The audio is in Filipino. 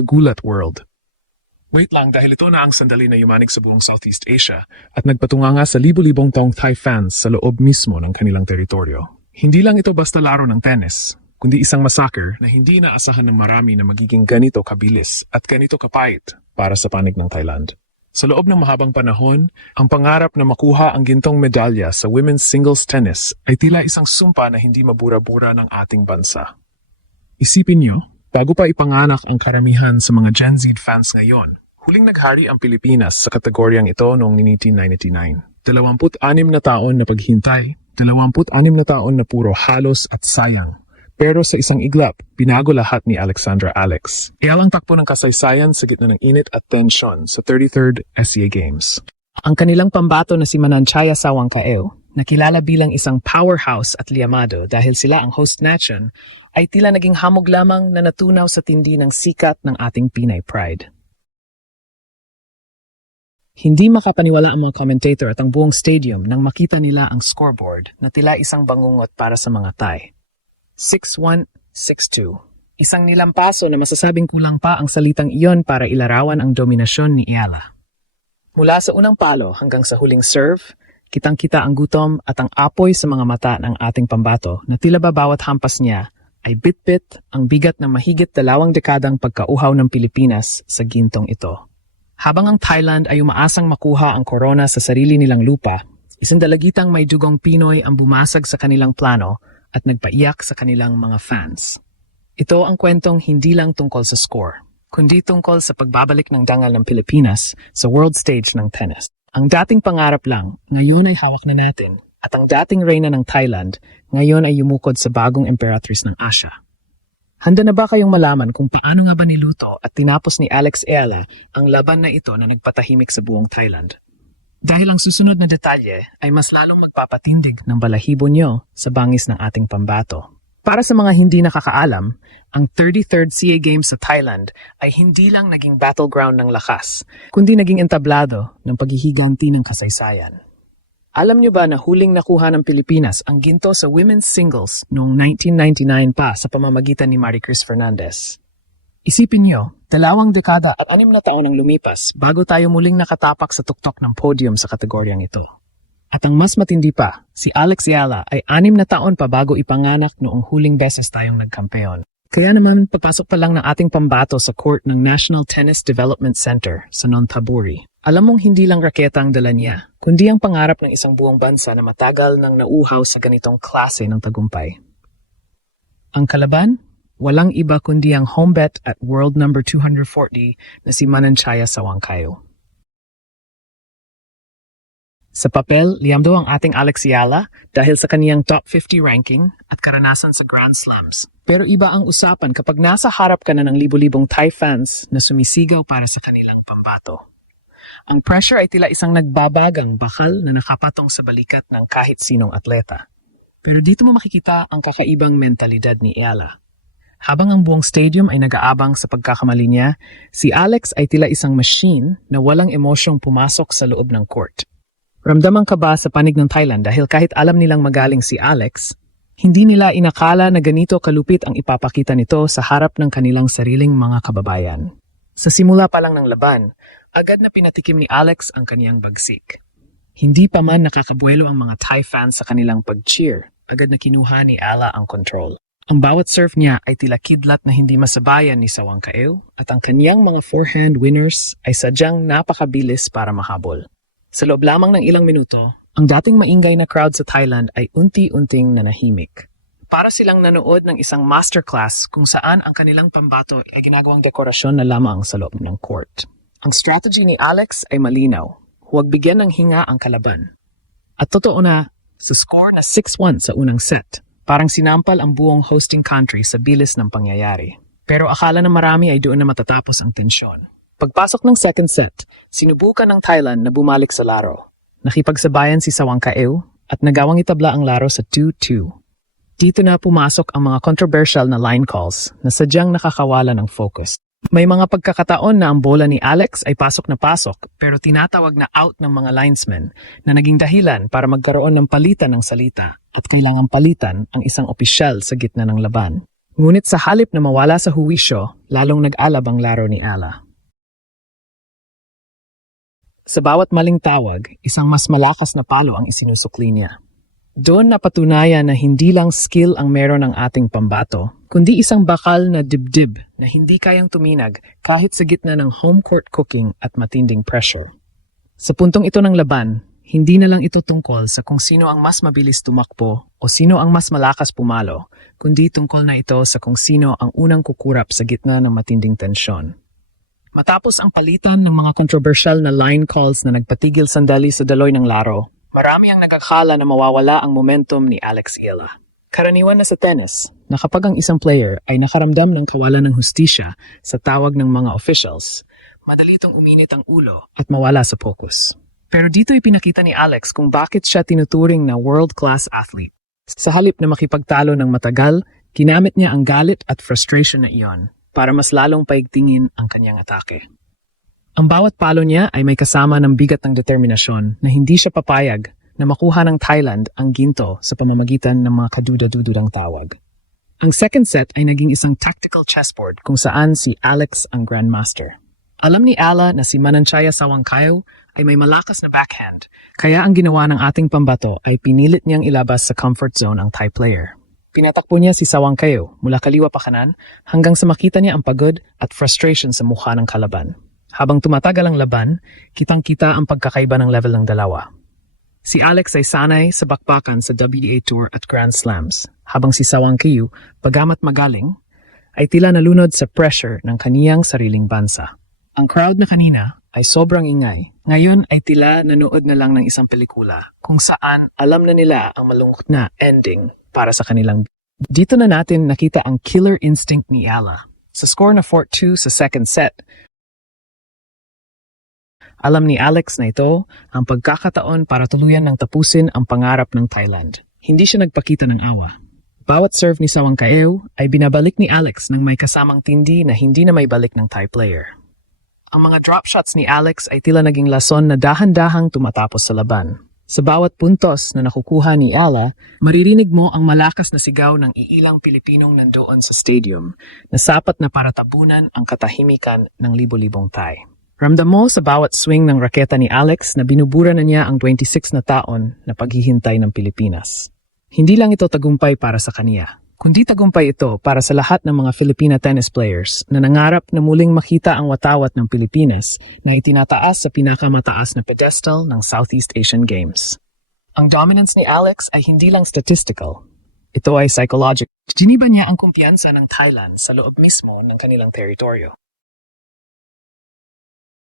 Kagulat World. Wait lang dahil ito na ang sandali na yumanig sa buong Southeast Asia at nagpatunga nga sa libu-libong taong Thai fans sa loob mismo ng kanilang teritoryo. Hindi lang ito basta laro ng tennis, kundi isang massacre na hindi inaasahan ng marami na magiging ganito kabilis at ganito kapait para sa panig ng Thailand. Sa loob ng mahabang panahon, ang pangarap na makuha ang gintong medalya sa women's singles tennis ay tila isang sumpa na hindi mabura-bura ng ating bansa. Isipin niyo, bago pa ipanganak ang karamihan sa mga Gen Z fans ngayon, huling naghari ang Pilipinas sa kategoryang ito noong 1999. 26 na taon na paghintay, 26 na taon na puro halos at sayang. Pero sa isang iglap, binago lahat ni Alexandra Alex. Iyalang takbo ng kasaysayan sa gitna ng init at tensyon sa 33rd SEA Games. Ang kanilang pambato na si Mananchaya Sawangkaew, nakilala bilang isang powerhouse at liamado dahil sila ang host nation, ay tila naging hamog lamang na natunaw sa tindi ng sikat ng ating Pinay pride. Hindi makapaniwala ang mga commentator at ang buong stadium nang makita nila ang scoreboard na tila isang bangungot para sa mga Thai. 6-1, 6-2. Isang nilampaso na masasabing kulang pa ang salitang iyon para ilarawan ang dominasyon ni Ayala. Mula sa unang palo hanggang sa huling serve, kitang-kita ang gutom at ang apoy sa mga mata ng ating pambato na tila ba bawat hampas niya ay bit-bit ang bigat ng mahigit 2 dekadang pagkauhaw ng Pilipinas sa gintong ito. Habang ang Thailand ay umaasang makuha ang korona sa sarili nilang lupa, isang dalagitang may dugong Pinoy ang bumasag sa kanilang plano at nagpaiyak sa kanilang mga fans. Ito ang kwentong hindi lang tungkol sa score, kundi tungkol sa pagbabalik ng dangal ng Pilipinas sa world stage ng tennis. Ang dating pangarap lang, ngayon ay hawak na natin, at ang dating reyna ng Thailand, ngayon ay yumukod sa bagong emperatrice ng Asia. Handa na ba kayong malaman kung paano nga ba niluto at tinapos ni Alex Ayala ang laban na ito na nagpatahimik sa buong Thailand? Dahil ang susunod na detalye ay mas lalong magpapatindig ng balahibo nyo sa bangis ng ating pambato. Para sa mga hindi nakakaalam, ang 33rd SEA Games sa Thailand ay hindi lang naging battleground ng lakas, kundi naging entablado ng paghihiganti ng kasaysayan. Alam nyo ba na huling nakuha ng Pilipinas ang ginto sa women's singles noong 1999 pa sa pamamagitan ni Maricruz Fernandez? Isipin nyo, 2 dekada at 6 na taon ang lumipas bago tayo muling nakatapak sa tuktok ng podium sa kategoryang ito. At ang mas matindi pa, si Alex Ayala ay 6 na taon pa bago ipanganak noong huling beses tayong nagkampeon. Kaya naman, papasok pa lang ng ating pambato sa court ng National Tennis Development Center sa Nonthaburi. Alam mong hindi lang raketa ang dala niya, kundi ang pangarap ng isang buong bansa na matagal nang nauhaw sa ganitong klase ng tagumpay. Ang kalaban? Walang iba kundi ang home bet at world number 240 na si Mananchaya Sawangkaew. Sa papel, liamdo ang ating Alex Ayala dahil sa kaniyang top 50 ranking at karanasan sa Grand Slams. Pero iba ang usapan kapag nasa harap ka na ng libu-libong Thai fans na sumisigaw para sa kanilang pambato. Ang pressure ay tila isang nagbabagang bakal na nakapatong sa balikat ng kahit sinong atleta. Pero dito mo makikita ang kakaibang mentalidad ni Ayala. Habang ang buong stadium ay nag-aabang sa pagkakamali niya, si Alex ay tila isang machine na walang emosyong pumasok sa loob ng court. Ramdaman ka ba sa panig ng Thailand dahil kahit alam nilang magaling si Alex, hindi nila inakala na ganito kalupit ang ipapakita nito sa harap ng kanilang sariling mga kababayan. Sa simula pa lang ng laban, agad na pinatikim ni Alex ang kaniyang bagsik. Hindi pa man nakakabuelo ang mga Thai fans sa kanilang pag-cheer, agad na kinuha ni Ayala ang control. Ang bawat serve niya ay tila kidlat na hindi masabayan ni Sawangkaew at ang kaniyang mga forehand winners ay sadyang napakabilis para mahabol. Sa loob lamang ng ilang minuto, ang dating maingay na crowd sa Thailand ay unti-unting nanahimik. Para silang nanood ng isang masterclass kung saan ang kanilang pambato ay ginagawang dekorasyon na lamang sa loob ng court. Ang strategy ni Alex ay malinaw, huwag bigyan ng hinga ang kalaban. At totoo na, sa score na 6-1 sa unang set, parang sinampal ang buong hosting country sa bilis ng pangyayari. Pero akala ng marami ay doon na matatapos ang tensyon. Pagpasok ng second set, sinubukan ng Thailand na bumalik sa laro. Nakipagsabayan si Sawangkaew at nagawang itabla ang laro sa 2-2. Dito na pumasok ang mga controversial na line calls na sadyang nakakawala ng focus. May mga pagkakataon na ang bola ni Alex ay pasok na pasok pero tinatawag na out ng mga linesmen na naging dahilan para magkaroon ng palitan ng salita at kailangang palitan ang isang opisyal sa gitna ng laban. Ngunit sa halip na mawala sa huwisyo, lalong nag-alab ang laro ni Ala. Sa bawat maling tawag, isang mas malakas na palo ang isinusukli niya. Doon napatunayan na hindi lang skill ang meron ng ating pambato, kundi isang bakal na dibdib na hindi kayang tuminag kahit sa gitna ng home court cooking at matinding pressure. Sa puntong ito ng laban, hindi na lang ito tungkol sa kung sino ang mas mabilis tumakbo o sino ang mas malakas pumalo, kundi tungkol na ito sa kung sino ang unang kukurap sa gitna ng matinding tensyon. Matapos ang palitan ng mga kontrobersyal na line calls na nagpatigil sandali sa daloy ng laro, marami ang nagakala na mawawala ang momentum ni Alex Ila. Karaniwan na sa tennis, na kapag ang isang player ay nakaramdam ng kawalan ng hustisya sa tawag ng mga officials, madali itong uminit ang ulo at mawala sa focus. Pero dito ipinakita ni Alex kung bakit siya tinuturing na world-class athlete. Sa halip na makipagtalo ng matagal, ginamit niya ang galit at frustration na iyon para mas lalong paigtingin ang kanyang atake. Ang bawat palo niya ay may kasama ng bigat ng determinasyon na hindi siya papayag na makuha ng Thailand ang ginto sa pamamagitan ng mga kaduda-dududang tawag. Ang second set ay naging isang tactical chessboard kung saan si Alex ang grandmaster. Alam ni Ala na si Mananchaya Sawangkayo ay may malakas na backhand, kaya ang ginawa ng ating pambato ay pinilit niyang ilabas sa comfort zone ang Thai player. Pinatakbo niya si Sawangkayo mula kaliwa pa kanan hanggang sa makita niya ang pagod at frustration sa mukha ng kalaban. Habang tumatagal ang laban, kitang-kita ang pagkakaiba ng level ng dalawa. Si Alex ay sanay sa bakbakan sa WTA Tour at Grand Slams, habang si Sawangkayo, bagamat magaling, ay tila nalunod sa pressure ng kaniyang sariling bansa. Ang crowd na kanina ay sobrang ingay. Ngayon ay tila nanood na lang ng isang pelikula kung saan alam na nila ang malungkot na ending para sa kanilang. Dito na natin nakita ang killer instinct ni Ala. Sa score na 4-2 sa second set, alam ni Alex na ito ang pagkakataon para tuluyan ng tapusin ang pangarap ng Thailand. Hindi siya nagpakita ng awa. Bawat serve ni Sawangkayo ay binabalik ni Alex ng may kasamang tindi na hindi na may balik ng Thai player. Ang mga drop shots ni Alex ay tila naging lason na dahan-dahang tumatapos sa laban. Sa bawat puntos na nakukuha ni Ala, maririnig mo ang malakas na sigaw ng iilang Pilipinong nandoon sa stadium na sapat na para tabunan ang katahimikan ng libo-libong Thai. Ramdam mo sa bawat swing ng raketa ni Alex na binubura na niya ang 26 na taon na paghihintay ng Pilipinas. Hindi lang ito tagumpay para sa kaniya, kundi tagumpay ito para sa lahat ng mga Filipina tennis players na nangarap na muling makita ang watawat ng Pilipinas na itinataas sa pinakamataas na pedestal ng Southeast Asian Games. Ang dominance ni Alex ay hindi lang statistical. Ito ay psychological. Giniba niya ang kumpiyansa ng Thailand sa loob mismo ng kanilang teritoryo.